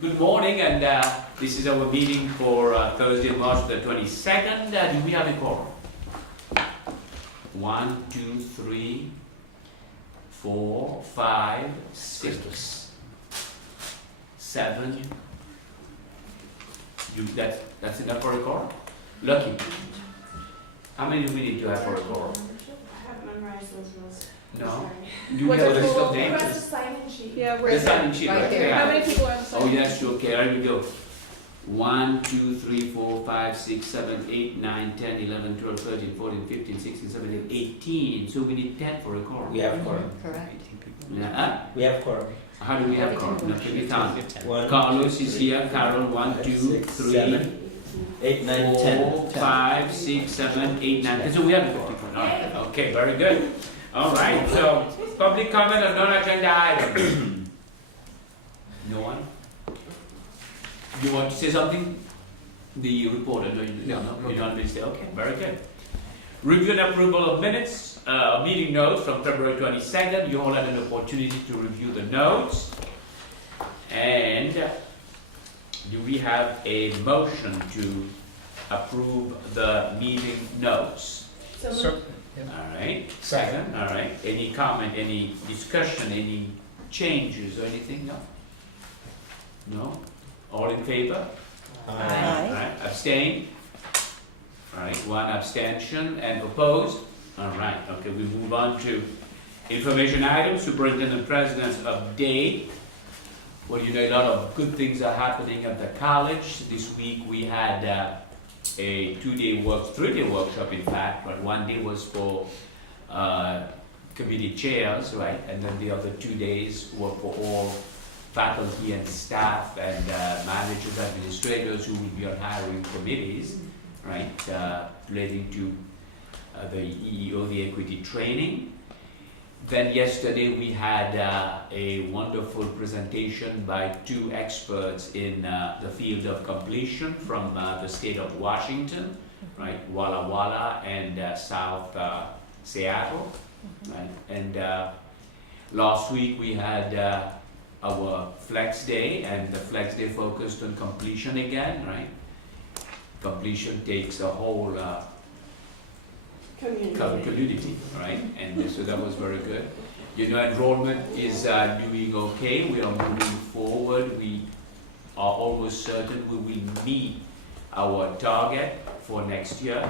Good morning, and this is our meeting for Thursday, March the 22nd. Do we have a quorum? 1, 2, 3, 4, 5, 6, 7. That's enough for a quorum? Lucky. How many do we need to have for a quorum? I haven't memorized those rules. No? Sorry. Do we What's have the a list rule? of Who has names? the sign-in sheet? Yeah, The we're sign-in sheet right there. How many people are on the Oh, sign? yes, okay, here we go. 1, 2, 3, 4, 5, 6, 7, 8, 9, 10, 11, 12, 13, 14, 15, 16, 17, 18. So we need 10 for a quorum. We have quorum. Correct. Yeah. We have quorum. How do we have quorum? No, can we count? One, Carlos is here. Carol, 1, 2, 6, 3, 7, 8, 9, 4, 10. 5, 6, 7, 8, 9. So we have a quorum. All right. Okay, very good. All right, so public comment on non-agenda items. No one? You want to say something? The reporter, no, you don't want to say, okay, very good. Review and approval of minutes, meeting notes from February 22nd. You all had an opportunity to review the notes. And do we have a motion to approve the meeting notes? So Sir. All right, Second. all right. Any comment, any discussion, any changes or anything? No? No? All in favor? All right, abstain? All right, one abstention and opposed? All right, okay, we move on to information items, Superintendent President's update. Well, you know, a lot of good things are happening at the college. This week we had a 3-day workshop in fact, but 1 day was for committee chairs, right? And then the other 2 days were for all faculty and staff and managers, administrators who will be on hiring committees, right? Relating to the EEO, the equity training. Then yesterday we had a wonderful presentation by 2 experts in the field of completion from the state of Washington, right? Walla Walla and South Seattle, right? And last week we had our Flex Day, and the Flex Day focused on completion again, right? Completion takes a whole community, right? And so that was very good. You know, enrollment is doing okay. We are moving forward. We are almost certain we will meet our target for next year.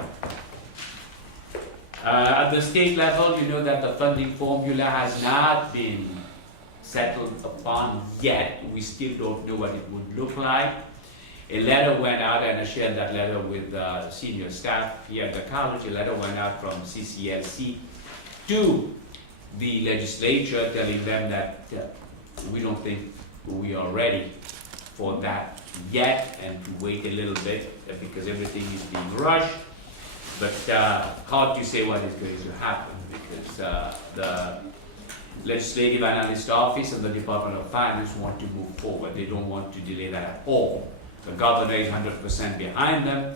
At the state level, you know that the funding formula has not been settled upon yet. We still don't know what it would look like. A letter went out, and I shared that letter with senior staff here at the college. A letter went out from CCLC to the legislature telling them that we don't think we are ready for that yet, and to wait a little bit because everything is being rushed. But hard to say what is going to happen because the Legislative Analyst Office and the Department of Finance want to move forward. They don't want to delay that at all. The governor is 100% behind them,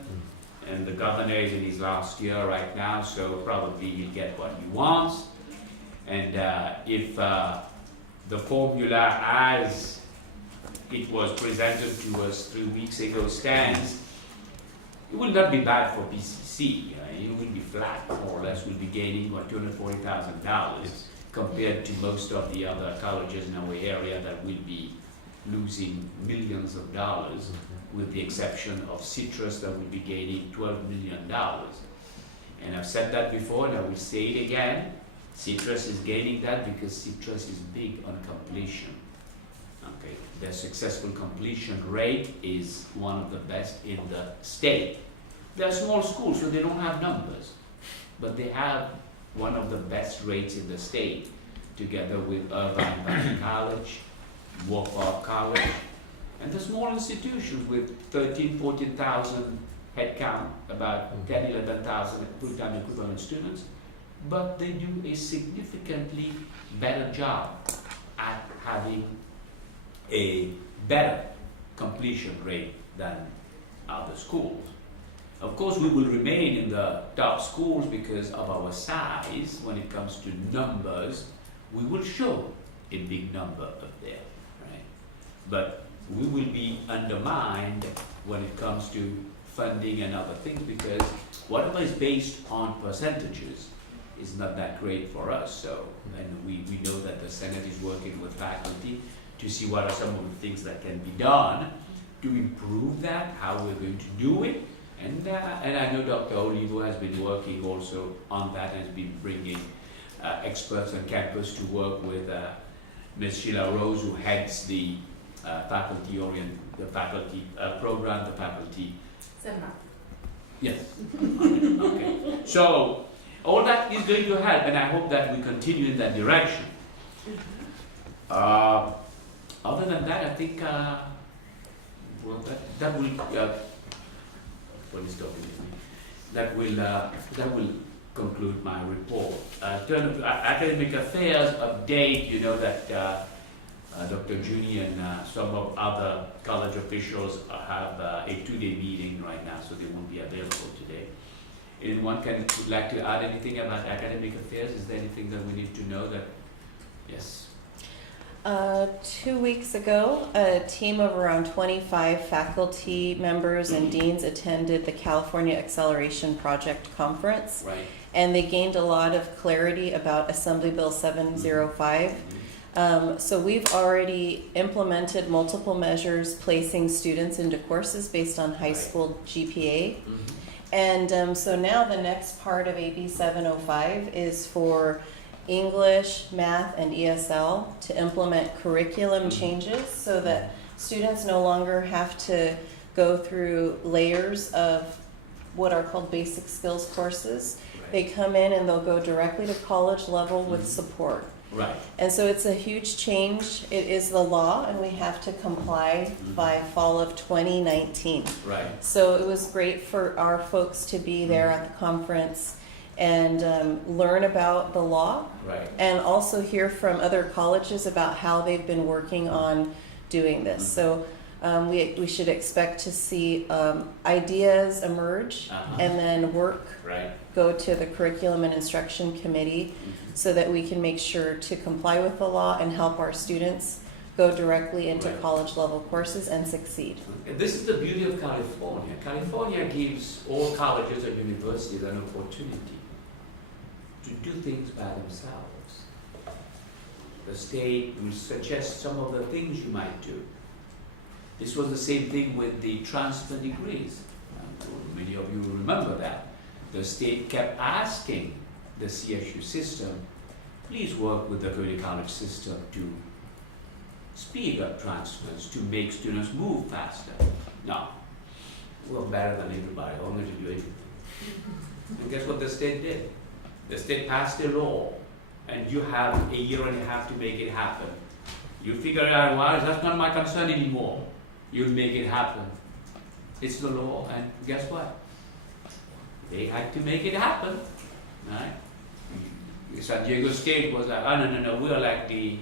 and the governor is in his last year right now, so probably he'll get what he wants. And if the formula as it was presented to us 3 weeks ago stands, it will not be bad for PCC. It will be flat, more or less. We'll be gaining $240,000 compared to most of the other colleges in our area that will be losing millions of dollars, with the exception of Citrus that will be gaining $12 million. And I've said that before, and I will say it again. Citrus is gaining that because Citrus is big on completion. Okay, their successful completion rate is one of the best in the state. They're small schools, so they don't have numbers, but they have one of the best rates in the state, together with Irvine Valley College, Wofford College, and the small institutions with 13,000, 14,000 head count, about 10,000, 11,000 full-time equivalent students, but they do a significantly better job at having a better completion rate than other schools. Of course, we will remain in the top schools because of our size. When it comes to numbers, we will show a big number up there, right? But we will be undermined when it comes to funding and other things, because whatever is based on percentages is not that great for us. So, and we know that the Senate is working with faculty to see what are some of the things that can be done to improve that, how we're going to do it. And I know Dr. Olivo has been working also on that and has been bringing experts on campus to work with Ms. Sheila Rose, who heads the faculty program, the faculty Seminar. Yes. Okay. So all that is going to help, and I hope that we continue in that direction. Other than that, I think well, that will. What is talking with me? That will conclude my report. Turn of academic affairs update. You know that Dr. Juni and some of other college officials have a 2-day meeting right now, so they won't be available today. Anyone would like to add anything about academic affairs? Is there anything that we need to know that? Yes. 2 weeks ago, a team of around 25 faculty members and deans attended the California Acceleration Project Conference, Right. and they gained a lot of clarity about Assembly Bill 705. So we've already implemented multiple measures placing students into courses based on high school GPA. And so now the next part of AB 705 is for English, math, and ESL to implement curriculum changes so that students no longer have to go through layers of what are called basic skills courses. Right. They come in and they'll go directly to college level with support. Right. And so it's a huge change. It is the law, and we have to comply by fall of 2019. Right. So it was great for our folks to be there at the conference and learn about the law, Right. and also hear from other colleges about how they've been working on doing this. So we should expect to see ideas emerge and then work Right. go to the curriculum and instruction committee so that we can make sure to comply with the law and help our students go directly into Right. college level courses and succeed. And this is the beauty of California. California gives all colleges and universities an opportunity to do things by themselves. The state will suggest some of the things you might do. This was the same thing with the transfer degrees. Many of you remember that. The state kept asking the CSU system, please work with the community college system to speed up transfers, to make students move faster. No, we're better than everybody, we're going to do anything. And guess what the state did? The state passed a law, and you have a year and a half to make it happen. You figure out, well, that's not my concern anymore. You'll make it happen. It's the law, and guess what? They had to make it happen, right? San Diego State was like, oh, no, we're like the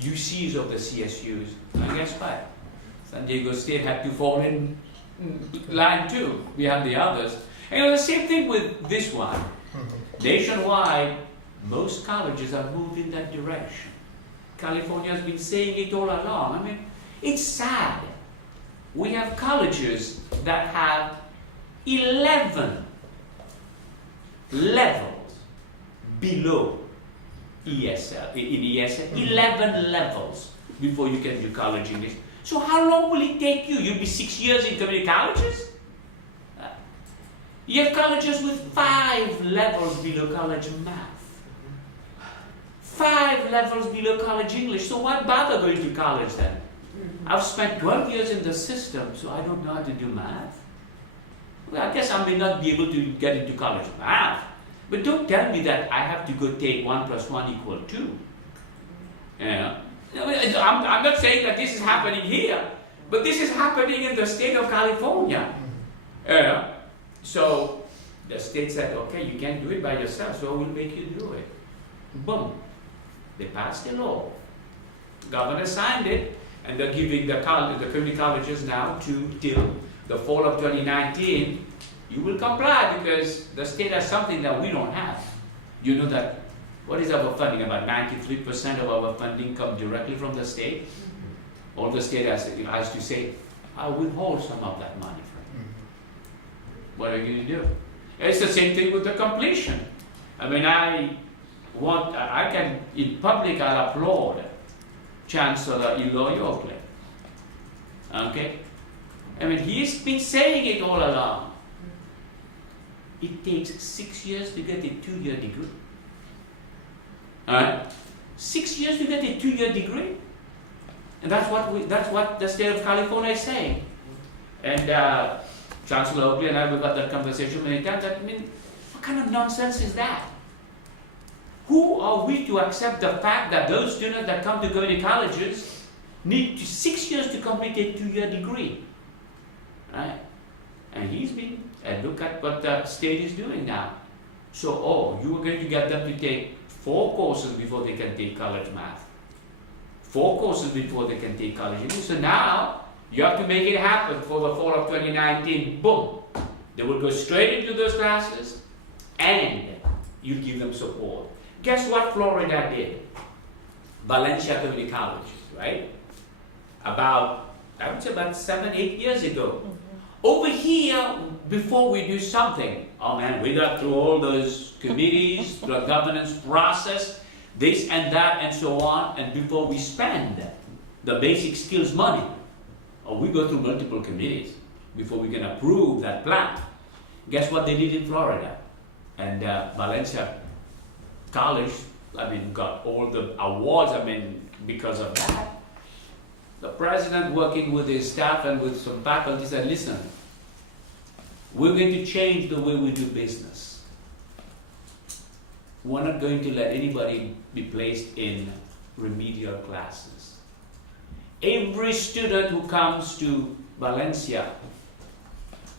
UCs of the CSUs. And guess what? San Diego State had to fall in line too. We have the others. And it was the same thing with this one. Nationwide, most colleges have moved in that direction. California has been saying it all along. I mean, it's sad. We have colleges that have 11 levels below ESL. In ESL, 11 levels before you can do college English. So how long will it take you? You'll be 6 years in community colleges? You have colleges with 5 levels below college math. 5 levels below college English. So why bother going to college then? I've spent 12 years in the system, so I don't know how to do math. Well, I guess I may not be able to get into college math. But don't tell me that I have to go take 1 + 1 = 2. Yeah. I'm not saying that this is happening here, but this is happening in the state of California. So the state said, okay, you can't do it by yourself, so we'll make you do it. Boom. They passed the law. Governor signed it, and they're giving the community colleges now till the fall of 2019. You will comply because the state has something that we don't have. You know that, what is our funding? About 93% of our funding comes directly from the state. all the state has to say, I will hold some of that money from you. What are you going to do? It's the same thing with the completion. I mean, I can, in public, I'll applaud Chancellor Eloy Oakley. Okay? I mean, he's been saying it all along. It takes 6 years to get a 2-year degree. Alright? 6 years to get a 2-year degree. And that's what the state of California is saying. And Chancellor Oakley and I, we've had that conversation many times. I mean, what kind of nonsense is that? Who are we to accept the fact that those students that come to community colleges need 6 years to complete a 2-year degree? Right? And and look at what the state is doing now. So, you are going to get them to take 4 courses before they can take college math. 4 courses before they can take college English. So now, you have to make it happen for the fall of 2019. Boom! They will go straight into those classes, and you give them support. Guess what Florida did? Valencia Community College, right? I would say about 7-8 years ago. Over here, before we do something, oh man, we got through all those committees, the governance process, this and that and so on, and before we spend the basic skills money, we go through multiple committees before we can approve that plan. Guess what they did in Florida? And Valencia College, got all the awards, because of that. The president, working with his staff and with some faculty, said, listen, we're going to change the way we do business. We're not going to let anybody be placed in remedial classes. Every student who comes to Valencia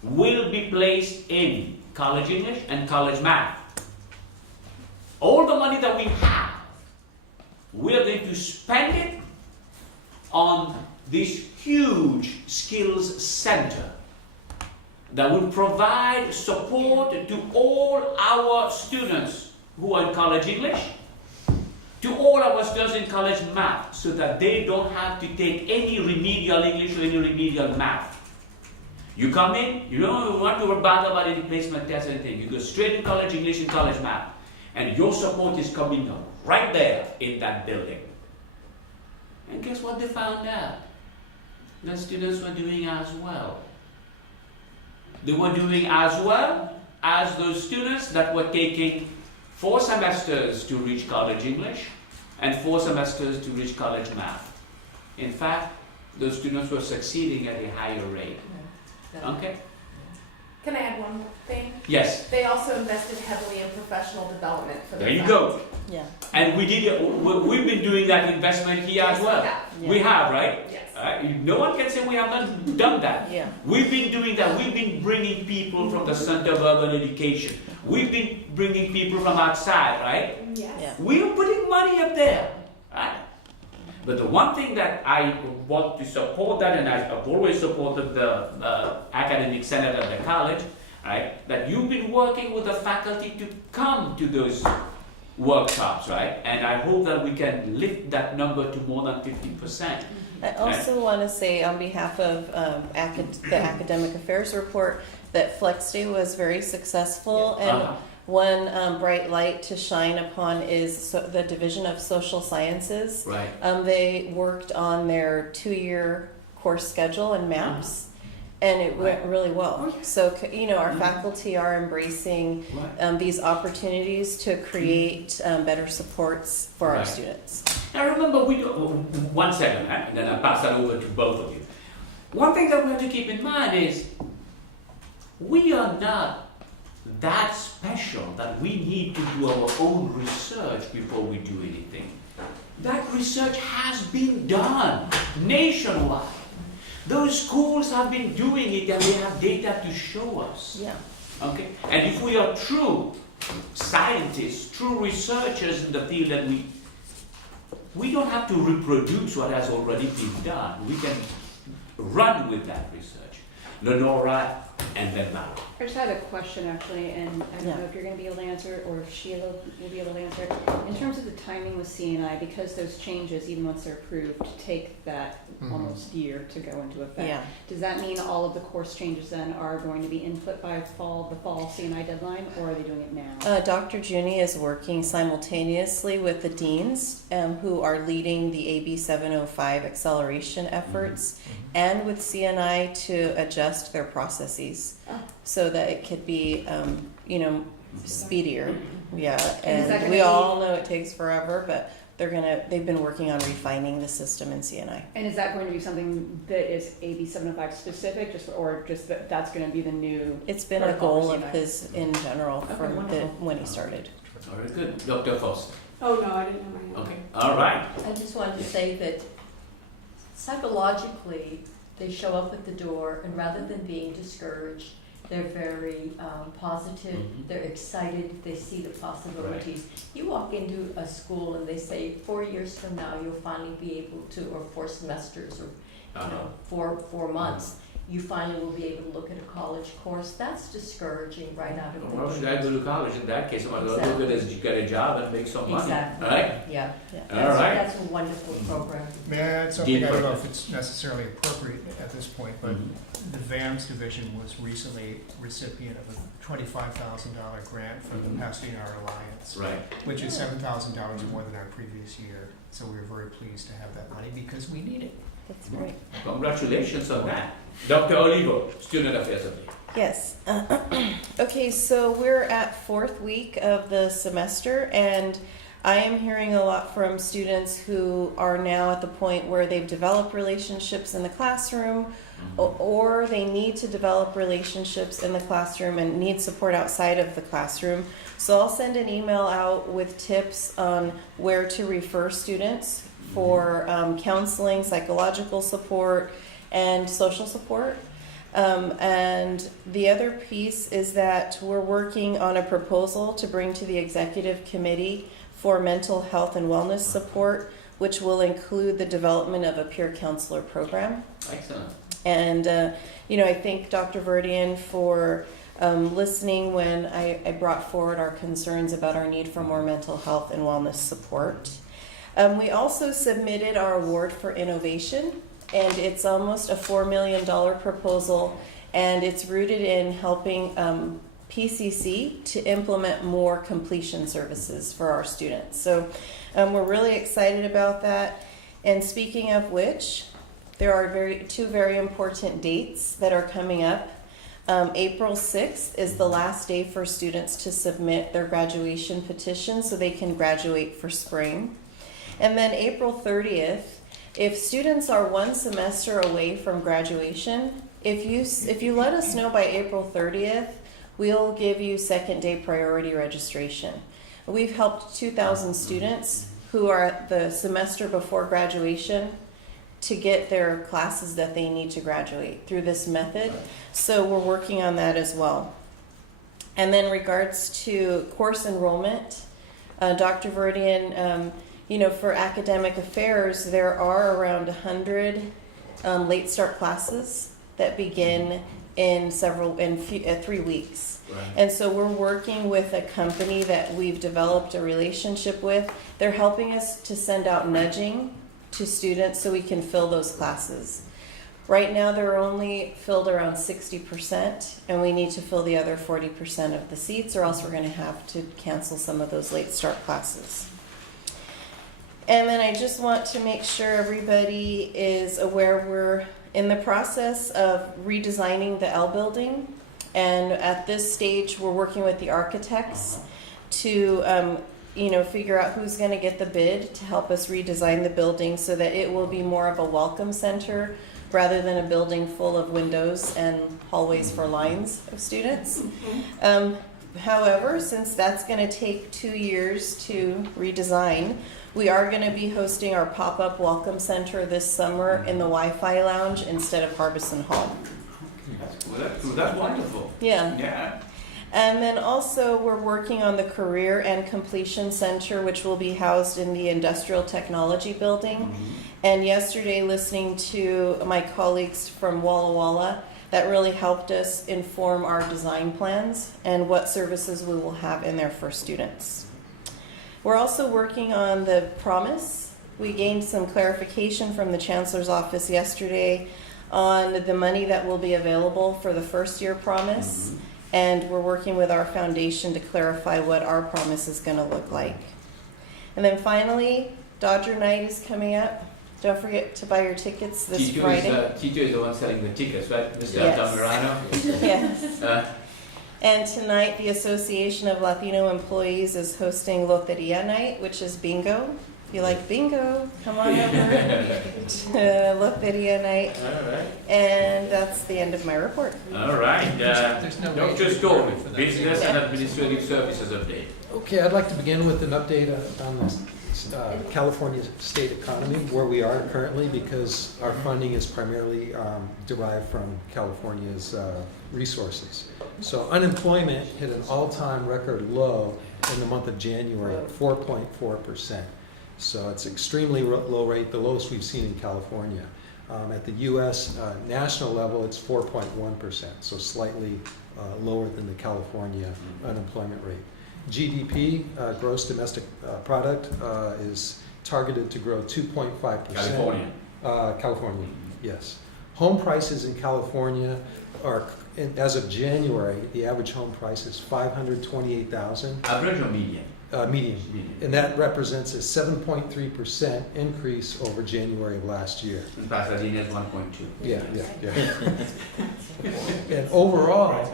will be placed in college English and college math. All the money that we have, we're going to spend it on this huge skills center that will provide support to all our students who are in college English, to all our students in college math, so that they don't have to take any remedial English or any remedial math. You come in, you don't want to bother about any placement test or anything. You go straight to college English and college math. And your support is coming right there in that building. And guess what they found out? The students were doing as well. They were doing as well as those students that were taking 4 semesters to reach college English and 4 semesters to reach college math. In fact, those students were succeeding at a higher rate. Okay? Can I add one more thing? Yes. They also invested heavily in professional development for There you go. Yeah. And we've been doing that investment here as well. Yeah. We have, right? Yes. No one can say we haven't done that. Yeah. We've been doing that. We've been bringing people from the Center of Urban Education. We've been bringing people from outside, right? Yes. Yeah. We're putting money up there, right? But the one thing that I want to support that, and I've always supported the academic senate at the college, right? That you've been working with the faculty to come to those workshops, right? And I hope that we can lift that number to more than 50%. I also want to say on behalf of the Academic Affairs Report that Flex Day was very successful, and one bright light to shine upon is the Division of Social Sciences. Right. They worked on their 2-year course schedule and maps, and it went really well. So, our faculty are embracing these opportunities to create better supports for our students. Now remember, one second, and then I'll pass that over to both of you. One thing that we have to keep in mind is we are not that special that we need to do our own research before we do anything. That research has been done nationwide. Those schools have been doing it, and they have data to show us. Yeah. Okay? And if we are true scientists, true researchers in the field, and we don't have to reproduce what has already been done. We can run with that research. Lenora and then Mallory. I just had a question actually, and I don't Yeah. know if you're gonna be able to answer it or if Sheila will be able to answer it. In terms of the timing with CNI, because those changes, even once they're approved, take that almost year to go into effect. Yeah. Does that mean all of the course changes then are going to be input by the fall CNI deadline, or are they doing it now? Dr. Junie is working simultaneously with the deans who are leading the AB 705 acceleration efforts and with CNI to adjust their processes Oh. so that it could be, speedier. Yeah, And is that and gonna we be- all know it takes forever, but they've been working on refining the system in CNI. And is that going to be something that is AB 705 specific, or just that that's gonna be the new? It's been a protocol goal for of CNI? his in general Okay, from wonderful. when he started. Very good. Dr. Foster. Oh, no, I didn't know my name. Okay, all right. I just wanted to say that psychologically, they show up at the door, and rather than being discouraged, they're very positive, Mhm. they're excited, they see the possibilities. You walk into a school and they say, 4 years from now, you'll finally be able to, or 4 semesters, or four months, you finally will be able to look at a college course. That's discouraging right out of the Well, should I gate. go to college? In that case, I might as well look at it as you get a job and make some money. Exactly. All right? Yeah, All that's, right. that's a wonderful program. May I add something? Dean I don't know Burke. if it's necessarily appropriate at this point, but Mhm. the VAMS division was recently recipient of a $25,000 grant from Mhm. the Pasadena Art Alliance, Right. which is $7,000 more than our previous year. So we were very pleased to have that money because we need it. That's great. Congratulations on that. Dr. Olivo, Student Affairs Update. Yes. Okay, so we're at 4th week of the semester, and I am hearing a lot from students who are now at the point where they've developed relationships in the classroom, or they need to develop relationships in the classroom and need support outside of the classroom. So I'll send an email out with tips on where to refer students for counseling, psychological support, and social support. And the other piece is that we're working on a proposal to bring to the executive committee for mental health and wellness support, which will include the development of a peer counselor program. Excellent. And, I thank Dr. Verdian for listening when I brought forward our concerns about our need for more mental health and wellness support. We also submitted our award for innovation, and it's almost a $4 million proposal, and it's rooted in helping PCC to implement more completion services for our students. So we're really excited about that. And speaking of which, there are two very important dates that are coming up. April 6th is the last day for students to submit their graduation petition so they can graduate for spring. And then April 30th, if students are 1 semester away from graduation, if you let us know by April 30th, we'll give you second day priority registration. We've helped 2,000 students who are at the semester before graduation to get their classes that they need to graduate through this method. So we're working on that as well. And then regards to course enrollment, Dr. Verdian, for academic affairs, there are around 100 late start classes that begin in 3 weeks. Right. And so we're working with a company that we've developed a relationship with. They're helping us to send out nudging to students so we can fill those classes. Right now they're only filled around 60%, and we need to fill the other 40% of the seats, or else we're going to have to cancel some of those late start classes. And then I just want to make sure everybody is aware we're in the process of redesigning the L building. And at this stage, we're working with the architects to, figure out who's going to get the bid to help us redesign the building so that it will be more of a welcome center rather than a building full of windows and hallways for lines of students. However, since that's going to take 2 years to redesign, we are going to be hosting our pop-up welcome center this summer in the Wi-Fi lounge instead of Harbison Hall. That's wonderful. Yeah. Yeah. And then also we're working on the Career and Completion Center, which will be housed in the Industrial Technology Building. And yesterday, listening to my colleagues from Walla Walla, that really helped us inform our design plans and what services we will have in there for students. We're also working on the promise. We gained some clarification from the Chancellor's office yesterday on the money that will be available for the first year promise. And we're working with our foundation to clarify what our promise is going to look like. And then finally, Dodger Night is coming up. Don't forget to buy your tickets this Friday. Tito is the one selling the tickets, right? Mr. Yes. Altamirano? Yes. And tonight, the Association of Latino Employees is hosting Loteria Night, which is bingo. If you like bingo, come on over to Loteria Night. All right. And that's the end of my report. All right. There's no way Dr. to Story, prepare for that. Business and Administrative Services update. Okay, I'd like to begin with an update on the California state economy, where we are currently, because our funding is primarily derived from California's resources. So unemployment hit an all-time record low in the month of January at 4.4%. So it's extremely low rate, the lowest we've seen in California. At the U.S. National level, it's 4.1%, so slightly lower than the California unemployment rate. GDP, gross domestic product, is targeted to grow 2.5%. California. California, yes. Home prices in California are, as of January, the average home price is $528,000. Average or median? Median. And that represents a 7.3% increase over January of last year. In Pasadena is 1.2. Yeah. And overall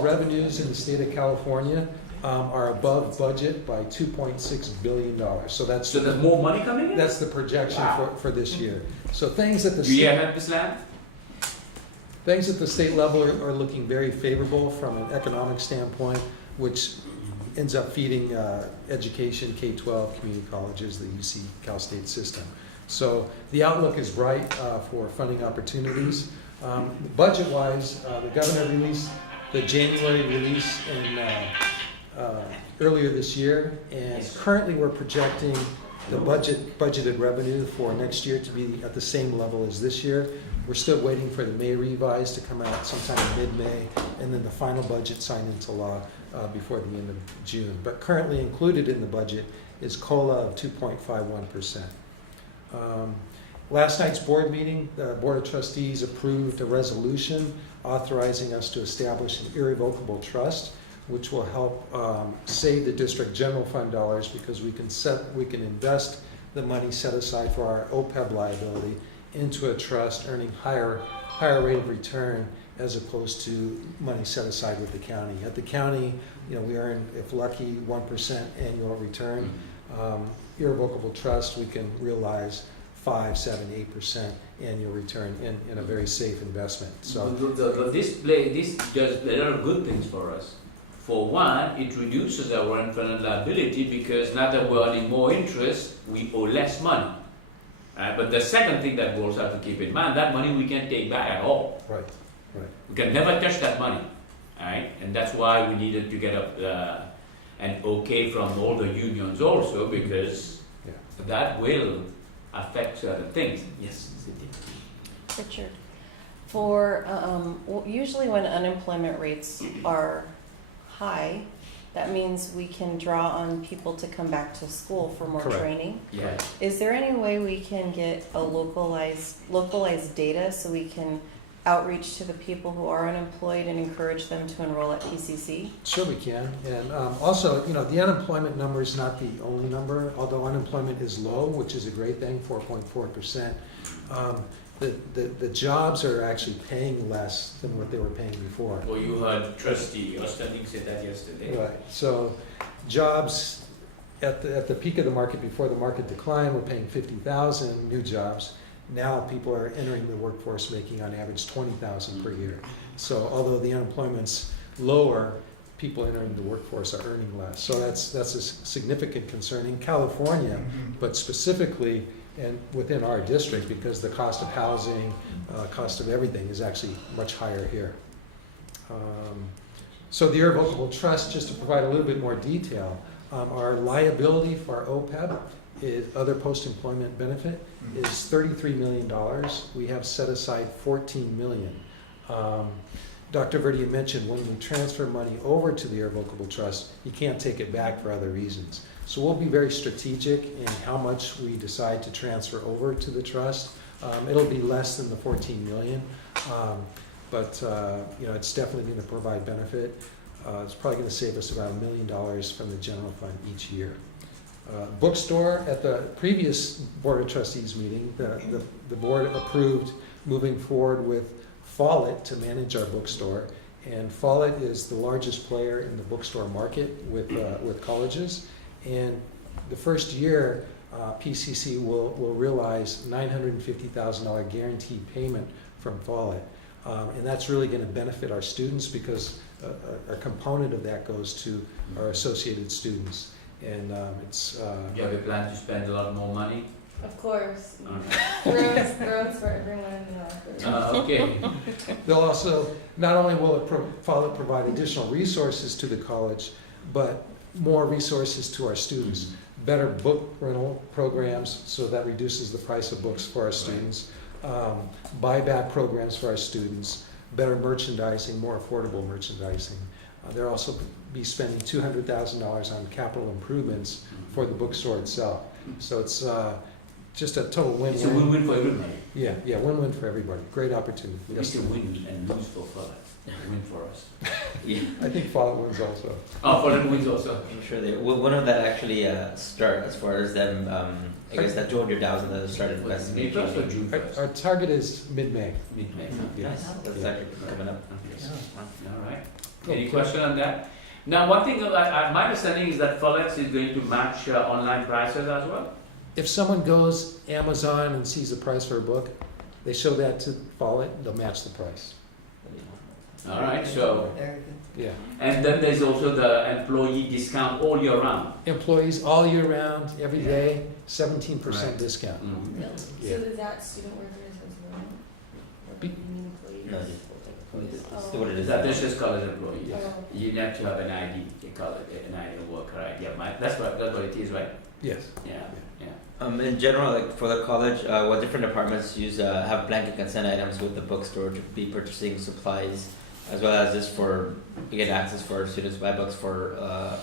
revenues in the state of California are above budget by $2.6 billion. So So there's more money coming in? that's the projection Wow. for this year. So things at the Do you state, have this land? things at the state level are looking very favorable from an economic standpoint, which ends up feeding education, K-12, community colleges, the UC Cal State system. So the outlook is bright for funding opportunities. Budget-wise, the governor released the January release in earlier this year, and currently we're projecting the budgeted revenue for next year to be at the same level as this year. We're still waiting for the May revise to come out sometime in mid-May, and then the final budget signed into law before the end of June. But currently included in the budget is COLA of 2.51%. Last night's board meeting, the Board of Trustees approved a resolution authorizing us to establish an irrevocable trust, which will help save the district general fund dollars, because we can invest the money set aside for our OPEB liability into a trust, earning higher rate of return as opposed to money set aside with the county. At the county, we earn, if lucky, 1% annual return. Irrevocable trust, we can realize 5, 7, 8% annual return in a very safe investment. So This does a lot of good things for us. For one, it reduces our unfunded liability, because now that we're earning more interest, we owe less money. But the second thing that we also have to keep in mind, that money we can't take back at all. right. We can never touch that money. And that's why we needed to get an okay from all the unions also, because that will affect certain things. Yes, Cynthia. Richard, for usually when unemployment rates are high, that means we can draw on people to come back to school for more Correct. training. Yeah. Is there any way we can get a localized data so we can outreach to the people who are unemployed and encourage them to enroll at PCC? Sure we can. And also, the unemployment number is not the only number, although unemployment is low, which is a great thing, 4.4%. The jobs are actually paying less than what they were paying before. Well, you heard Trustee Osterling say that yesterday. Right. So jobs at the peak of the market, before the market decline, were paying 50,000 new jobs. Now people are entering the workforce making on average 20,000 per year. So although the unemployment's lower, people entering the workforce are earning less. So that's a significant concern in California, but specifically and within our district, because the cost of housing, cost of everything is actually much higher here. So the irrevocable trust, just to provide a little bit more detail, our liability for our OPEB is other post-employment benefit is $33 million. We have set aside $14 million. Dr. Verdi mentioned when we transfer money over to the irrevocable trust, you can't take it back for other reasons. So we'll be very strategic in how much we decide to transfer over to the trust. It'll be less than the 14 million, but you know, it's definitely going to provide benefit. It's probably going to save us about $1 million from the general fund each year. Bookstore, at the previous Board of Trustees meeting, the board approved moving forward with Follett to manage our bookstore. And Follett is the largest player in the bookstore market with colleges. And the first year, PCC will realize $950,000 guaranteed payment from Follett. And that's really going to benefit our students because a component of that goes to our associated students. And it's... Do you have a plan to spend a lot more money? Of course. Okay. Rooms for everyone in the Okay. They'll also, not only will Follett provide additional resources to the college, but more resources to our students. Better book rental programs, so that reduces the price of books for our students. Buyback programs for our students. Better merchandising, more affordable merchandising. They'll also be spending $200,000 on capital improvements for the bookstore itself. So it's just a total win-win. It's a win-win for everybody. Yeah, win-win for everybody. Great opportunity. It's a win and lose for Follett. Win for us. I think Follett wins also. Oh, Follett wins also. I'm sure they. When will that actually start? As far as them, I guess that 200,000 that started investing. May 1st or June 1st? Our target is mid-May. Mid-May. Nice. That's actually coming up. Yes. All right. Any question on that? Now, one thing, my understanding is that Follett is going to match online prices as well. If someone goes Amazon and sees the price for a book, they show that to Follett, they'll match the price. All right, so, Yeah. and then there's also the employee discount all year round. Employees all year round, every day, 17% Right. discount. Mm. Yeah. So is that student workers as well? Or Be- do you mean employees? No, it's what it is. That is just college employees. Oh. You have to have an ID, they call it an ID worker, right? Yeah, that's what it is, right? Yes. Yeah, yeah. In general, like for the college, what different departments use have blanket consent items with the bookstore to be purchasing supplies, as well as just for to get access for students to buy books for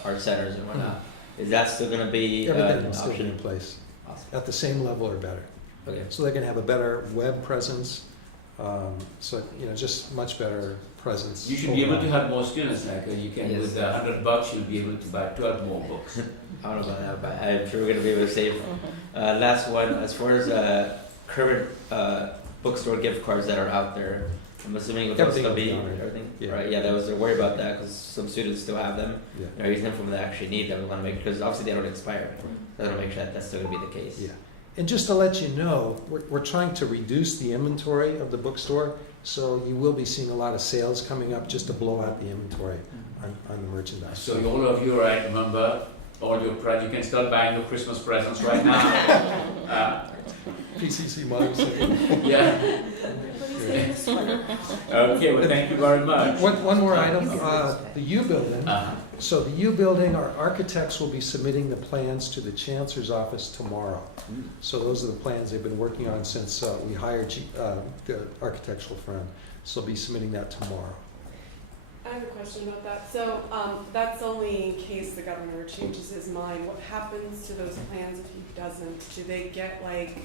art centers and whatnot. Is that still going to be Everything an will still be option? in place Awesome. at the same level or better. Okay. So they can have a better web presence, so, you know, just much better presence. You should be able to overall. have more students, like you can, Yes. with $100, you'll be able to buy 12 more books. I don't know about that, but I'm sure we're going to be able to save. Last one, as far as current bookstore gift cards that are out there, I'm assuming those Everything will will be be on it. everything. Yeah. Right? Yeah, that was a worry about that because some students still have them. Yeah. They're using them from when they actually need them. We want to make because obviously they don't expire. So I want to make sure that that's still going to be the case. Yeah. And just to let you know, we're trying to reduce the inventory of the bookstore, so you will be seeing a lot of sales coming up just to blow out the inventory on the merchandise. So all of you, right, remember, all your you can start buying your Christmas presents right now. PCC Mother's Day. Yeah. Okay, well, thank you very much. One more item, the U building. Uh-huh. So the U building, our architects will be submitting the plans to the Chancellor's office tomorrow. So those are the plans they've been working on since we hired the architectural firm. So they'll be submitting that tomorrow. I have a question about that. So that's only in case the governor changes his mind. What happens to those plans if he doesn't? Do they get like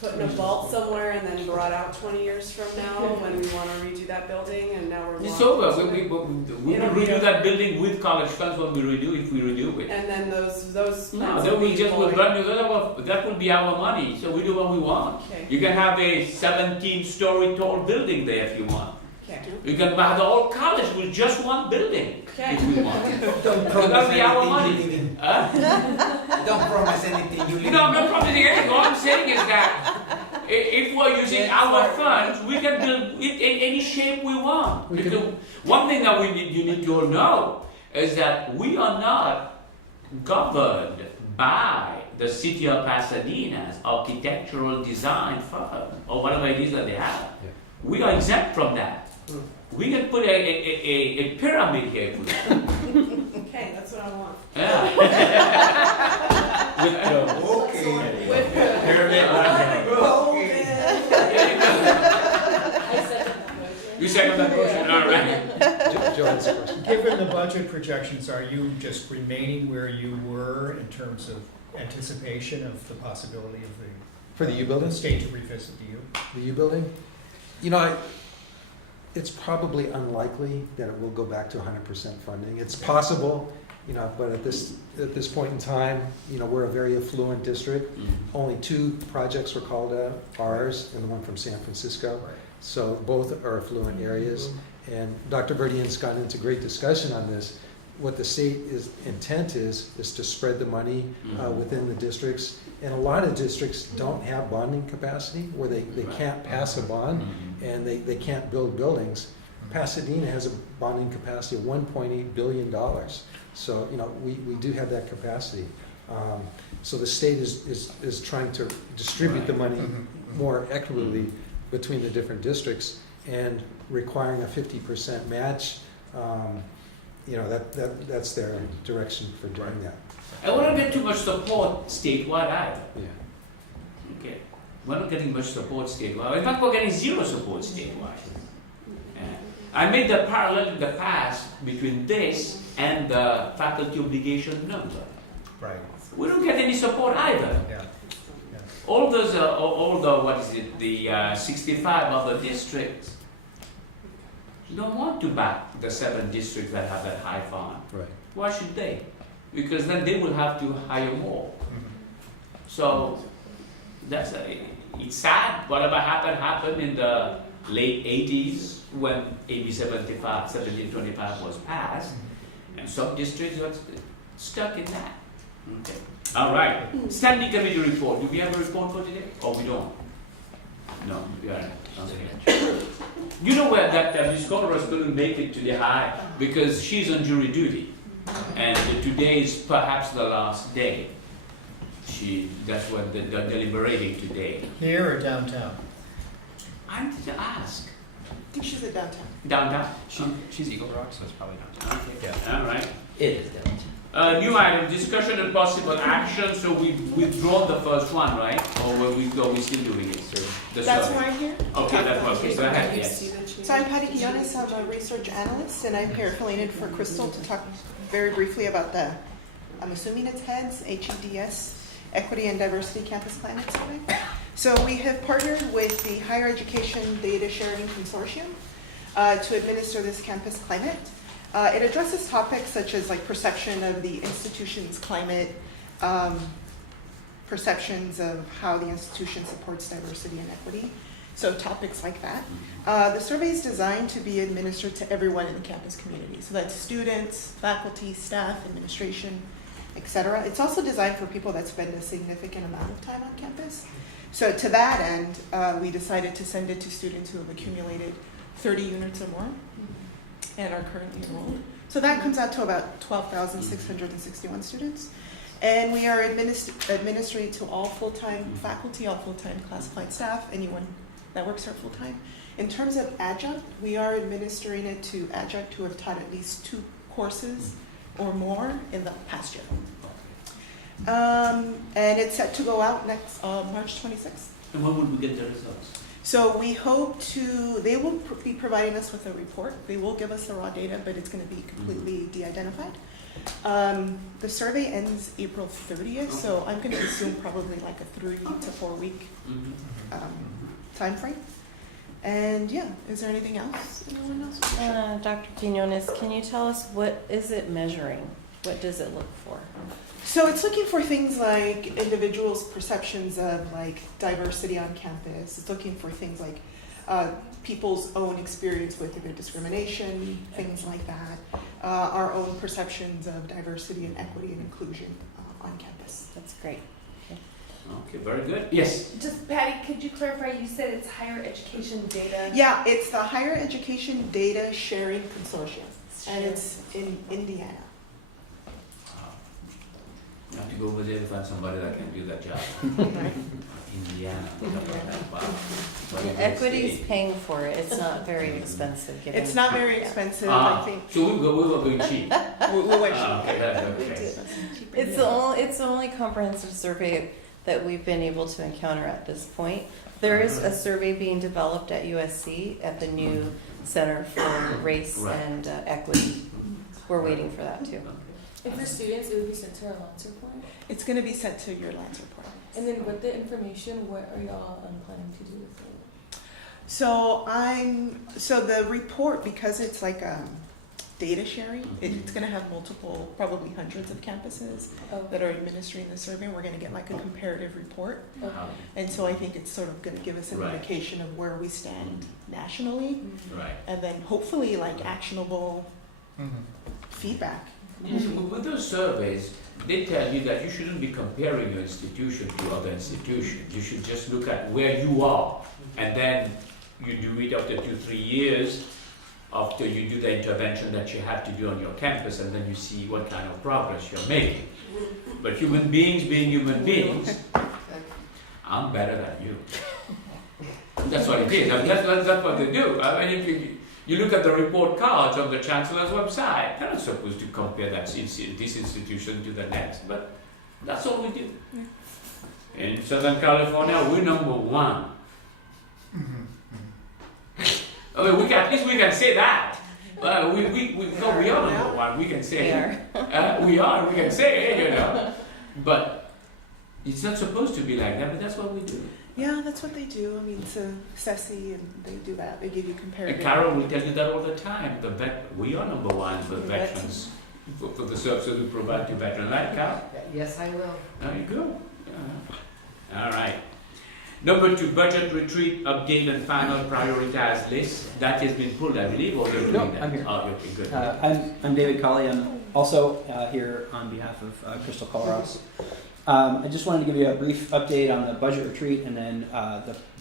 put in a vault somewhere and then brought out 20 years from now when we want to redo that building and now we're It's locked over. into We it? will redo that building with college funds when we redo, if we redo it. And then those No, plans then will we be just will void. run that will be our money, so we do what we want. Okay. You can have a 17-story tall building there if you want. Okay. You can have the whole college with just one building Okay. if we want. Don't That'll promise be our anything money. you live in. Huh? Don't promise anything you live in. No, I'm not promising anything. All I'm saying is that if we're using our funds, we can build it in any shape we want. We can- Because one thing that you need to all know is that we are not governed by the city of Pasadena's architectural design firm or whatever it is that they have. Yeah. We are exempt from that. We can put a pyramid here if we want. Okay, that's what I want. Yeah. With the Pyramid. I second that motion. You second that motion, all right. Joe has a question. Given the budget projections, are you just remaining where you were in terms of anticipation of the possibility of For the U the building? state to revisit the U? The U building? It's probably unlikely that it will go back to 100% funding. It's possible, but at this point in time, we're a very affluent district. Only 2 projects were called out, ours and the one from San Francisco. Right. So both are affluent areas. And Dr. Verdian's gone into great discussion on this. What the state intent is to spread the money within the districts. And a lot of districts don't have bonding capacity where they can't pass a bond and they can't build buildings. Pasadena has a bonding capacity of $1.8 billion. So, we do have that capacity. So the state is trying to distribute the money more equitably between the different districts and requiring a 50% match. That's their direction for doing that. I won't get too much support statewide either. Yeah. Okay. We're not getting much support statewide. In fact, we're getting 0 support statewide. I made the parallel in the past between this and the faculty obligation number. Right, We don't get any support either. yeah. All the 65 other districts don't want to back the 7 districts that have that high fund. Right. Why should they? Because then they will have to hire more. So it's sad. Whatever happened in the late 80s when AB 1725 was passed, and some districts are stuck in that. Okay. All right. Standing committee report. Do we have a report for today? Or we don't? No, we are. Okay. You know where that Miss Conrad's going to make it to the high because she's on jury duty, and today is perhaps the last day. That's what they're deliberating today. Here or downtown? I need to ask. I think she's at downtown. Downtown. She's Eagle Rock, so it's probably not. Okay. Yeah. All right. It is downtown. New item: discussion and possible action. So we withdrawn the first one, right? Or were we still doing it? The That's survey. why I'm here. Okay, that's what. Okay, go ahead. You Yes. see the change? So I'm Patty Quinones, I'm a research analyst, and I'm here affiliated for Crystal to talk very briefly about I'm assuming it's HEDS, HEDS, Equity and Diversity Campus Climate Survey. So we have partnered with the Higher Education Data Sharing Consortium to administer this campus climate. It addresses topics such as perception of the institution's climate, perceptions of how the institution supports diversity and equity. So topics like that. The survey is designed to be administered to everyone in the campus community. So that's students, faculty, staff, administration, etc. It's also designed for people that spend a significant amount of time on campus. So to that end, we decided to send it to students who have accumulated 30 units or more and are currently enrolled. So that comes out to about 12,661 students. And we are administering to all full-time faculty, all full-time classified staff, anyone that works here full-time. In terms of adjunct, we are administering it to adjunct who have taught at least 2 courses or more in the past year. And it's set to go out next March 26th. And when will we get the results? So we hope they will be providing us with a report. They will give us the raw data, but it's going to be completely de-identified. The survey ends April 30th, so I'm going to assume probably like a 3 to 4 week time frame. And yeah, is there anything else? Anyone else? Dr. Quinones, can you tell us what is it measuring? What does it look for? So it's looking for things like individuals' perceptions of diversity on campus. It's looking for things like people's own experience with either discrimination, things like that. Our own perceptions of diversity and equity and inclusion on campus. That's great. Okay, very good. Yes. Just Patty, could you clarify, you said it's higher education data? Yeah, it's the Higher Education Data Sharing Consortium, and it's in Indiana. You have to go over there to find somebody that can do that job. Right. Indiana. Indiana. Wow. What did they Equity's say? paying for it. It's not very expensive given. It's not very Yeah. expensive, I Ah, think. so we were going cheap. We went Okay, that's We okay. did. It's the only comprehensive survey that we've been able to encounter at this point. There is a survey being developed at USC at the new Center for Race Right. and Equity. We're waiting for that too. And for students, it would be sent to our Lance report. It's gonna be sent to your Lance report. And then with the information, what are y'all planning to do with it? So the report, because it's like data sharing, it's gonna have multiple, probably hundreds of campuses Oh, that are administering the survey. We're gonna get like a comparative report. okay. And so I think it's sort of gonna give us an Right. indication of where we stand nationally, Right. and then hopefully like actionable Mhm. feedback. With those surveys, they tell you that you shouldn't be comparing your institution to other institutions. You should just look at where you are, and then you do it after 2-3 years, after you do the intervention that you have to do on your campus, and then you see what kind of progress you're making. But human beings being human beings, I'm better than you. That's what it is. I mean, that's what they do. I mean, if you look at the report cards on the Chancellor's website, they're not supposed to compare this institution to the next, but that's all we do. In Southern California, we're number one. I mean, at least we can say that. We are number one. We can say we can say, you know. But it's not supposed to be like that. But that's what we do. Yeah, that's what they do. I mean, so SESI, and they do that. They give you And comparative. Carol will tell you that all the time. We are number one for The veterans, for the services we provide to veterans. Right, Carol? Yes, I will. There you go. Yeah. All right. Number 2, budget retreat update and final prioritized list. That has been pulled, I believe, or they're doing No, that? I'm here. Oh, okay, good. I'm David Colley. I'm also here on behalf of Crystal Coloros. I just wanted to give you a brief update on the budget retreat and then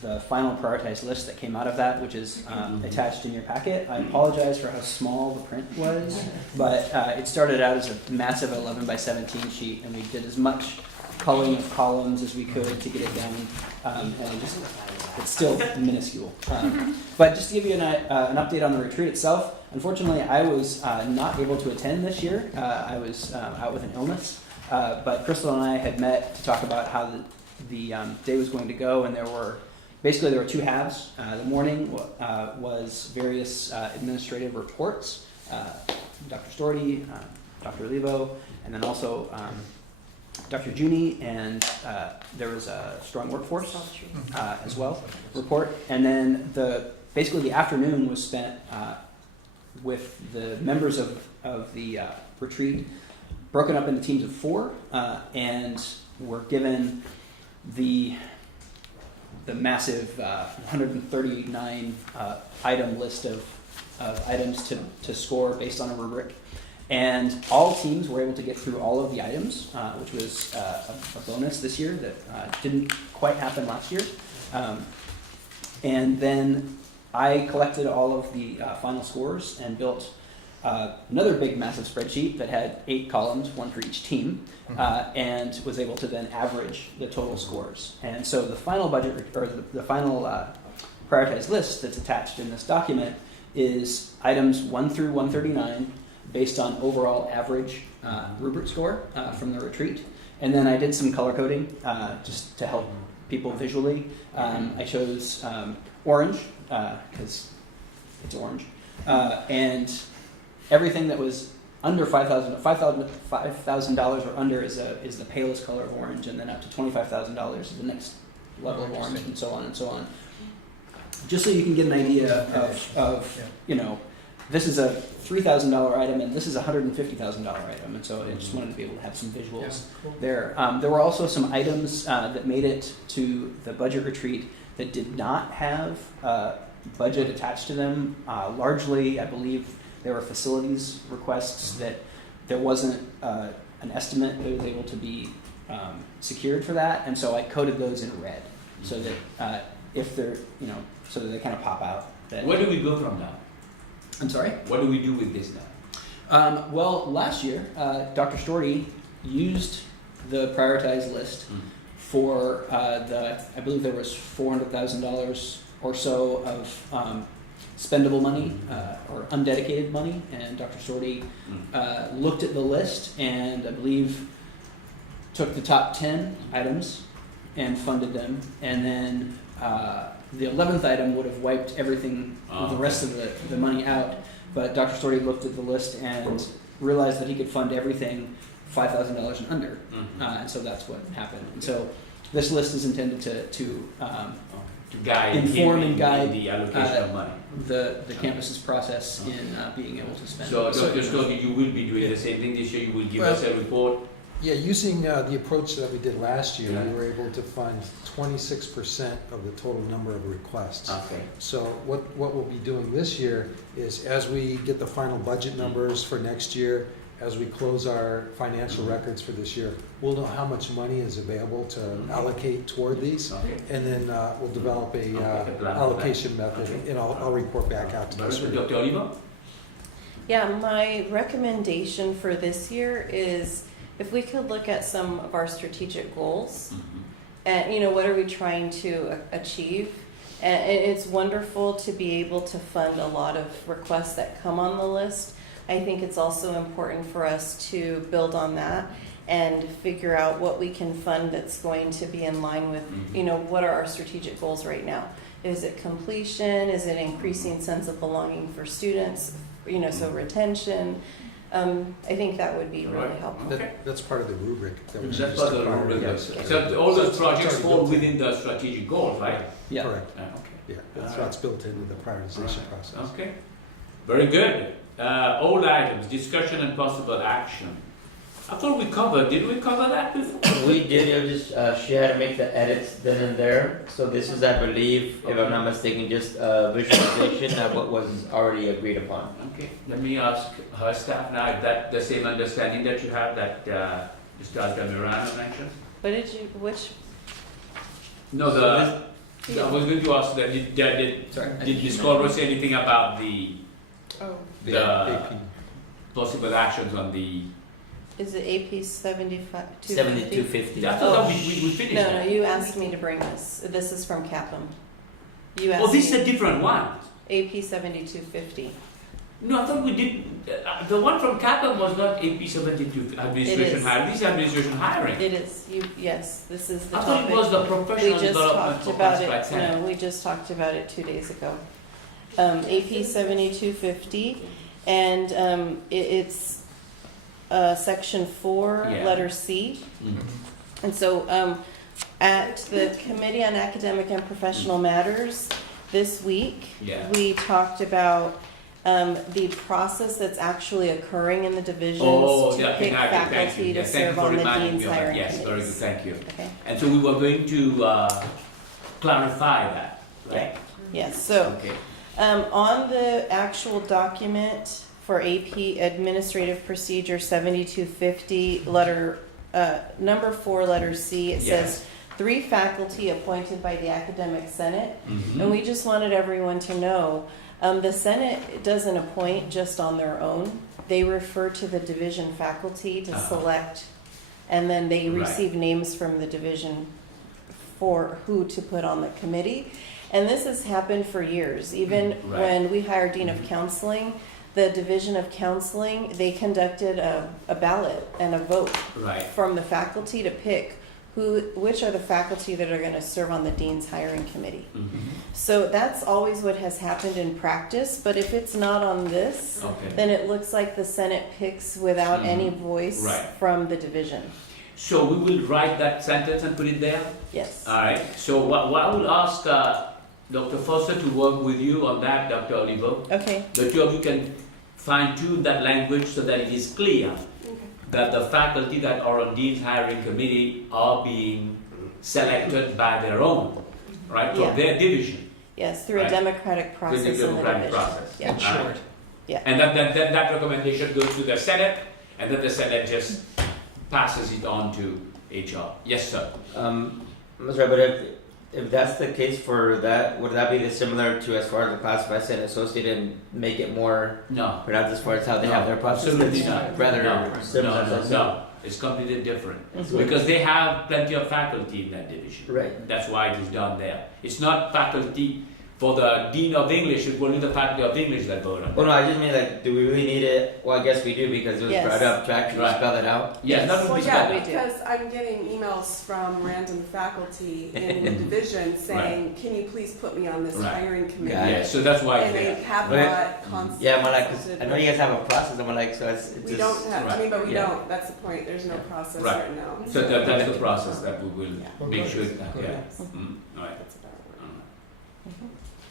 the final prioritized list that came out of that, which is attached in your packet. I apologize for how small the print was, but it started out as a massive 11 by 17 sheet, and we did as much culling of columns as we could to get it down, and it's still minuscule. But just to give you an update on the retreat itself, unfortunately I was not able to attend this year. I was out with an illness. But Crystal and I had met to talk about how the day was going to go, and there were 2 halves. The morning was various administrative reports, Dr. Storty, Dr. Levo, and then also Dr. Juni, and there was a strong workforce as well report. And then the afternoon was spent with the members of the retreat, broken up into teams of 4, and were given the massive 139 item list of items to score based on a rubric. And all teams were able to get through all of the items, which was a bonus this year that didn't quite happen last year. And then I collected all of the final scores and built another big massive spreadsheet that had 8 columns, 1 for each team, and was able to then average the total scores. And so the final budget, or the final prioritized list that's attached in this document is items 1 through 139 based on overall average rubric score from the retreat. And then I did some color coding just to help people visually. I chose orange because it's orange, and everything that was under $5,000 or under is the palest color of orange, and then up to $25,000 is the next level of orange, and so on and so on. Just so you can get an idea of this is a $3,000 item and this is a $150,000 item, and so I just wanted to be able to have some visuals there. There were also some items that made it to the budget retreat that did not have budget attached to them. Largely, I believe there were facilities requests that there wasn't an estimate that was able to be secured for that, and so I coded those in red so that if they're, so that they kind of pop out. Where do we go from now? I'm sorry? What do we do with this now? Well, last year, Dr. Storty used the prioritized list for I believe there was $400,000 or so of spendable money or undedicated money, and Dr. Sorty looked at the list and I believe took the top 10 items and funded them, and then the 11th item would have wiped everything, the rest of the money out, but Dr. Sorty looked at the list and realized that he could fund everything $5,000 and under, and so that's what happened. And so this list is intended to guide inform and guide the allocation of money. the campus's process in being able to spend. So, Dr. Stokey, you will be doing the same thing this year. You will give us a report. Yeah, using the approach that we did last year, we were able to fund 26% of the total number of requests. Okay. So what we'll be doing this year is, as we get the final budget numbers for next year, as we close our financial records for this year, we'll know how much money is available to allocate toward these, and then we'll develop a allocation method, and I'll report back out to the school. Dr. Oliver? Yeah, my recommendation for this year is if we could look at some of our strategic goals, and what are we trying to achieve? And it's wonderful to be able to fund a lot of requests that come on the list. I think it's also important for us to build on that and figure out what we can fund that's going to be in line with, what are our strategic goals right now? Is it completion? Is it increasing sense of belonging for students? So retention. I think that would be really helpful. That's part of the rubric. That's part of the rubric. So all those projects fall within the strategic goals, right? Yeah. Correct. Okay. Yeah, that's what's built into the prioritization process. Okay. Very good. All items, discussion and possible action. I thought we covered, did we cover that before? We did, it was just, she had to make the edits then and there. So this is, I believe, if I'm not mistaken, just a visualization of what was already agreed upon. Okay, let me ask her staff now, if that's the same understanding that you have that Mr. Altamirano mentioned? Which? No, I was going to ask that, did Ms. Colbert say anything about the AP. possible actions on the... Is it AP 75? 7250. I thought we finished No, that. you asked me to bring this. This is from CAPM. You asked Oh, this is me. a different one. AP 7250. No, I thought we did. The one from CAPM was not AP 72 administration is. hiring. This is administration hiring. It is. Yes, this is the I topic. thought it was the professional We just development talked for about classified it. center. No, we just talked about it 2 days ago. AP 7250, and it's section 4, letter C. And so at the Committee on Academic and Professional Matters this week, we talked about the process that's actually occurring in the divisions to pick faculty to serve on the Dean's hiring Yes, very good, committees. thank you. Okay. And so we were going to clarify that, right? Yes, so Okay. on the actual document for AP Administrative Procedure 7250, number 4, letter C, it says 3 faculty appointed by the Academic Senate. And we just wanted everyone to know, the Senate doesn't appoint just on their own. They refer to the division faculty to select, and then they receive names from the division for who to put on the committee. And this has happened for years. Even when we hired Dean of Counseling, the Division of Counseling, they conducted a ballot and a vote from the faculty to pick which are the faculty that are going to serve on the Dean's hiring committee. So that's always what has happened in practice, but if it's not on this, then it looks like the Senate picks without any voice from the division. So we will write that sentence and put it there? Yes. All right, so what I will ask Dr. Foster to work with you on that, Dr. Oliver. Okay. The two of you can fine-tune that language so that it is clear that the faculty that are on Dean's hiring committee are being selected by their own, right, from their division. Yes, through a democratic process in the democratic division. process. Yeah. Short. Yeah. And then that recommendation goes to the Senate, and then the Senate just passes it on to HR. Yes, sir. I'm sorry, but if that's the case for that, would that be similar to as far as the classified and associate and make it more pronounced as far as how they have their process? Absolutely It's not. rather similar. No. It's completely different. Mhm. Because they have plenty of faculty in that division. Right. That's why it is done there. It's not faculty for the Dean of English, it's only the faculty of English that vote on it. Well, no, I just mean like, do we really need it? Well, I guess we do because it was Yes. brought up to actually Right. spell it out. Yes, that would Well, be yeah, better. because I'm getting emails from random faculty in the division saying, can you please put me on this Right. hiring committee? Got it. Yeah, so that's why it's And they there. have But- not consulted. Yeah, I'm like, 'cause I know you guys have a process. I'm like, so it's We just. don't have, I mean, but we Yeah. don't, that's the point, there's no process Right. right now. So that's the process that we will Yeah. make sure, Okay. yeah. All right. That's about it.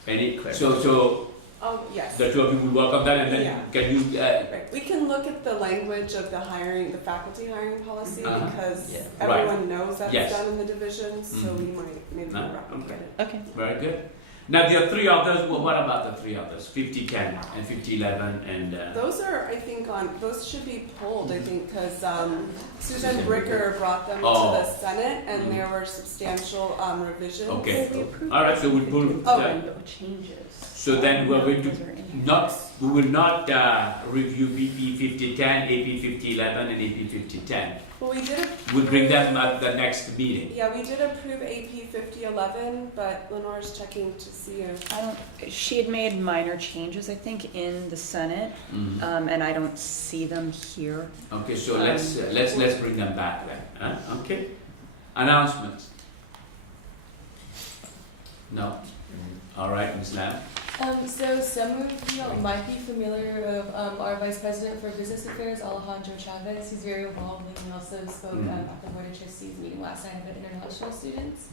Any, Clear. so Oh, yes. the two of you will work on that, and then Yeah. can you, Right. We can look at the language of the hiring, the faculty hiring policy, Uh-huh. because Yeah. Right. everyone knows that's Yes. done in the divisions, so Mhm. we might, maybe No, replicate it. Okay. very good. Now, there are three others, well, what about the three others? 5010 and 5011 and, Those are, I think, those should be pulled, I think, because Susan Susan Bricker brought them Oh. to the Senate, and there were substantial revisions. Okay. We approved all right, so we'll pull, Oh. the changes. so then we're going to Those are in here. not, we will not review BP 5010, AP 5011 and AP 5010. Well, we did, We'll bring them at the next meeting. yeah, we did approve AP 5011, but Lenore's checking to see if, I don't, she had made minor changes, I think, in the Senate, Mhm. and I don't see them here. Okay, so let's bring them back then, huh? Okay. Announcements? No? All right, Ms. Lam? So some of you all might be familiar of our Vice President for Business Affairs, Alejandro Chavez. He's very involved, and he also spoke at the Board of Trustees meeting last night about international students.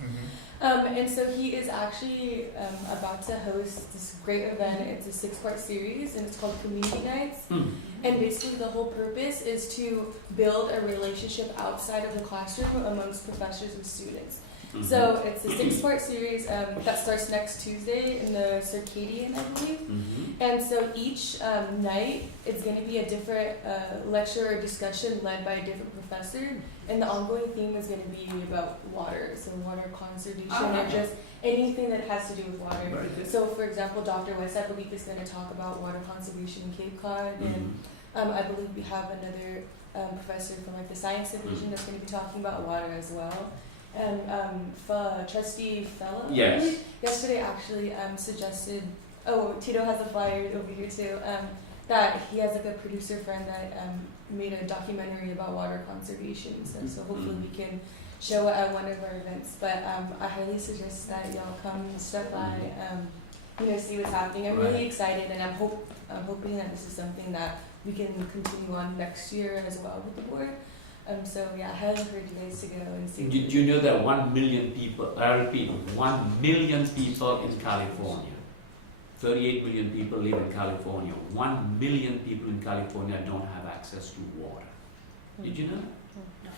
And so he is actually about to host this great event. It's a 6-part series, and it's called Community Nights. And basically the whole purpose is to build a relationship outside of the classroom amongst professors and students. So it's a 6-part series that starts next Tuesday in the Circadian, I believe. And so each night it's going to be a different lecture or discussion led by a different professor. And the ongoing theme is going to be about water, so water conservation and just anything that has to do with water. Very good. So for example, Dr. West, I believe, is going to talk about water conservation in Cape Cod. And I believe we have another professor from like the science division that's going to be talking about water as well. And Trustee Fellow, I Yes. believe, yesterday actually suggested, oh, Tito has a flyer over here too, that he has like a producer friend that made a documentary about water conservation and stuff, so hopefully we can show it at one of our events. But I highly suggest that y'all come step by, see what's happening. I'm really excited, and I'm hoping that this is something that we can continue on next year as well with the board. So yeah, I highly encourage you guys to go and see. Did you know that 1 million people, I repeat, 1 million people in California, 38 million people live in California, 1 million people in California don't have access to water. Did you know that?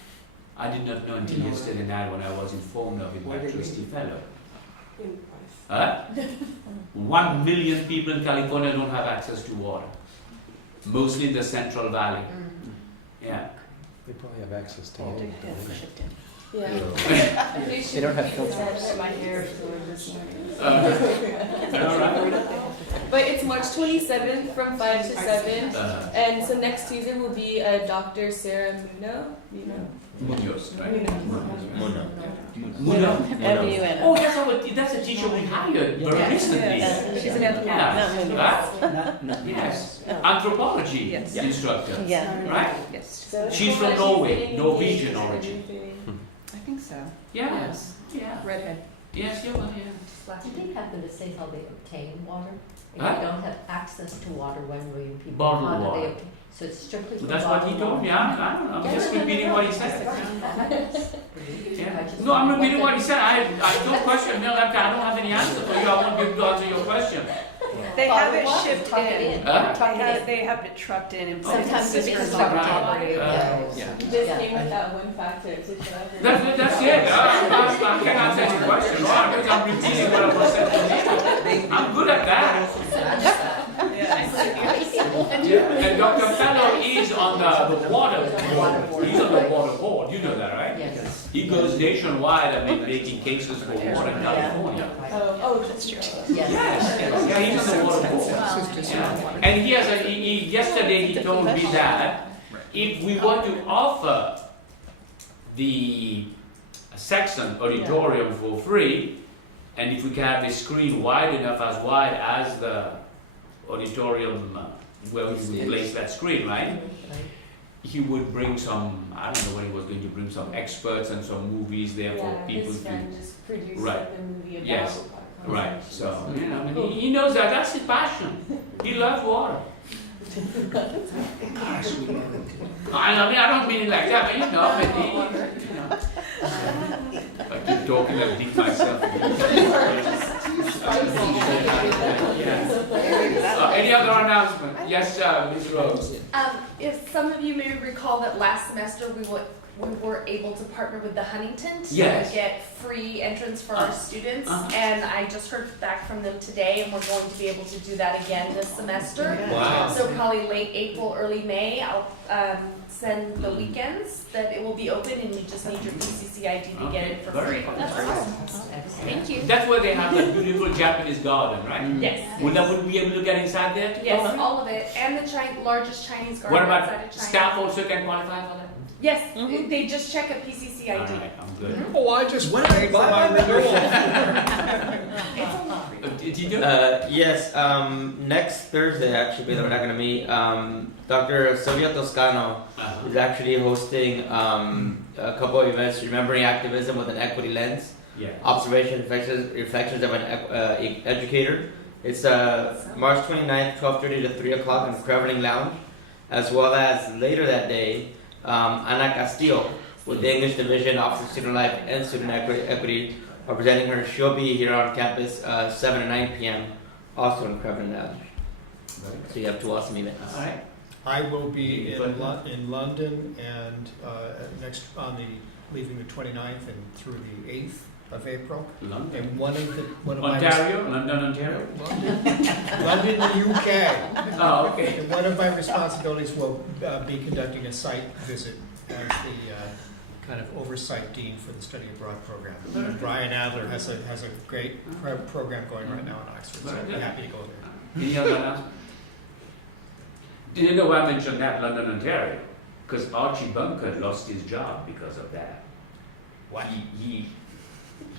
I did not know until yesterday night when I was informed of it by Trustee Fellow. Huh? 1 million people in California don't have access to water, mostly in the Central Valley. Yeah. They probably have access to it. Yeah. They don't have filters. My hair is going this morning. All right. But it's March 27th from 5 to 7. And so next Tuesday will be Dr. Sarah Munoz, right? Muno. Muno. M-U-N. Oh, that's a teacher we hired very recently. She's an anthropologist. Yeah. Not Right? Not Yes. No. Anthropology Yes. instructor. Yeah. Right? Yes, So She's from Norway, Norwegian origin. I think so. Yes. Yeah. Redhead. Yes, you will, yeah. Did they happen to say how they obtain water? If Huh? you don't have access to water, when will you people? Bottled how do water. they obtain? So it's strictly for That's what he bottled told me. water. I don't know. I'm just repeating what he said. Yeah. I just No, I'm wondered repeating what he the- said. I don't question. No, I don't have any answer for you. I won't be able to answer your question. They have it Bottled water, shipped tuck it in. Huh? They have it trucked in and Sometimes it's sisters just on bottled top. water. Yeah. This came with that one factor to show. That's it. I can't answer any question. Why? Because I'm repeating what I was said to me. I'm good at that. And Dr. Fellow is on the water board. He's on the water board. You know that, right? Yes. He goes nationwide and making cases for water in California. Oh, that's true. Yes. Yes, yeah, he's on the water board. Yeah. And he has yesterday he told me that if we were to offer the section auditorium for free, and if we can have a screen wide enough, as wide as the auditorium where we would place that screen, right? He would bring some, I don't know what he was going to bring, some experts and some movies there for people his to. friend just produced Right. like a movie about Yes. Right, conservation. so, you know, I mean, he knows that, that's his passion. He loves water. I mean, I don't mean it like that, but you know, I keep talking, I think myself. Any other announcement? Yes, Ms. Rose. If some of you may recall that last semester we were able to partner with the Huntington to Yes. get free entrance for our students, Uh-huh. and I just heard back from them today, and we're going to be able to do that again this semester. Wow. So probably late April, early May, I'll send the weekends that it will be open, and you just need your PCC ID to get it for Very free. good. Thank you. That's where they have the beautiful Japanese garden, right? Yes. Would we be able to get inside there? too? Yes, all of it, and the largest Chinese What garden about outside of China. staff also can qualify for that? Yes, they just check a PCC ID. All right, I'm good. Oh, I just paid for my renewal. Did you do? Yes, next Thursday, actually, we're not gonna meet, Dr. Silvia Toscano is actually hosting, a couple of events, remembering activism with an equity lens, Yeah. observation reflections of an educator. It's, March 29th, 12:30 to 3 o'clock in the Creveling Lounge, as well as later that day, Ana Castillo with the English Division, Office of Student Life and Student Equity, representing her. She'll be here on campus 7 to 9 p.m. also in Creveling Lounge. So you have two awesome events. All right. I will be in London and leaving the 29th and through the 8th of April. London. And one of Ontario? London, Ontario? London, UK. Oh, okay. And one of my responsibilities will be conducting a site visit as the kind of oversight dean for the study abroad program. Brian Adler has a great program going right now in Oxford, so I'd be happy to go there. Any other announcement? Did you know why I mentioned that, London, Ontario? Because Archie Bunker lost his job because of that. What?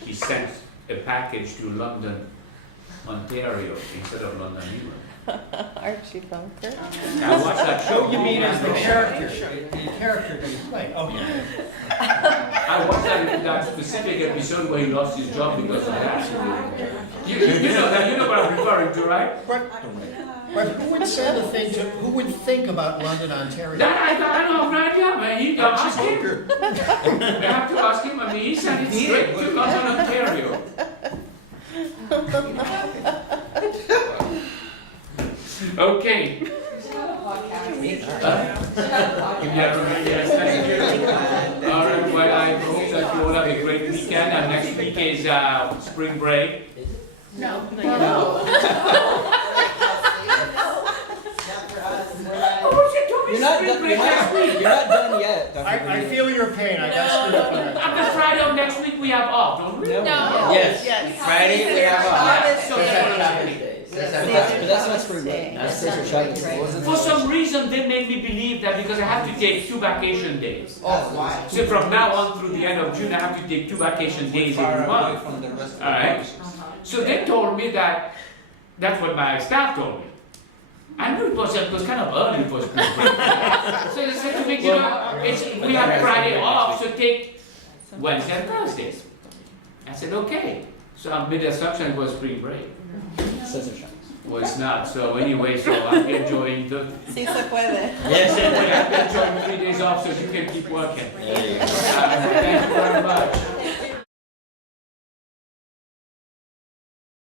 He sent a package to London, Ontario instead of London, England. Archie I Bunker. watched that show. Oh, you mean as the character that he played? Oh, yeah. I watched that specific episode where he lost his job because of that. You know that, you know what I'm referring to, right? But who would send a thing to? Who would think about London, Ontario? That I don't have no idea, man. You ask him. I have to ask him. I mean, he sent it straight to London, Ontario. Okay. Yes, thank you. All right, well, I hope that you all have a great weekend. And next week is spring break. No. You're not done yet. I feel your pain. I got screwed up on that. After Friday of next week, we have off, don't we? No. Yes. Friday we have So that's That's not spring break. That's Christmas shopping. for some reason, they made me believe that because I have to take 2 vacation days. So from now on through the end of June, I have to take 2 vacation days every month. All right. So they told me that. That's what my staff told me. I knew it was kind of early for spring break. So they said to me, you know, we have Friday off, so take Wednesday and Thursdays. I said, okay. So I made the assumption it was spring break. Well, it's not. So anyway, so I'm enjoying the. Si se puede. Yes. I'm enjoying 3 days off so you can keep working. Thank you very much.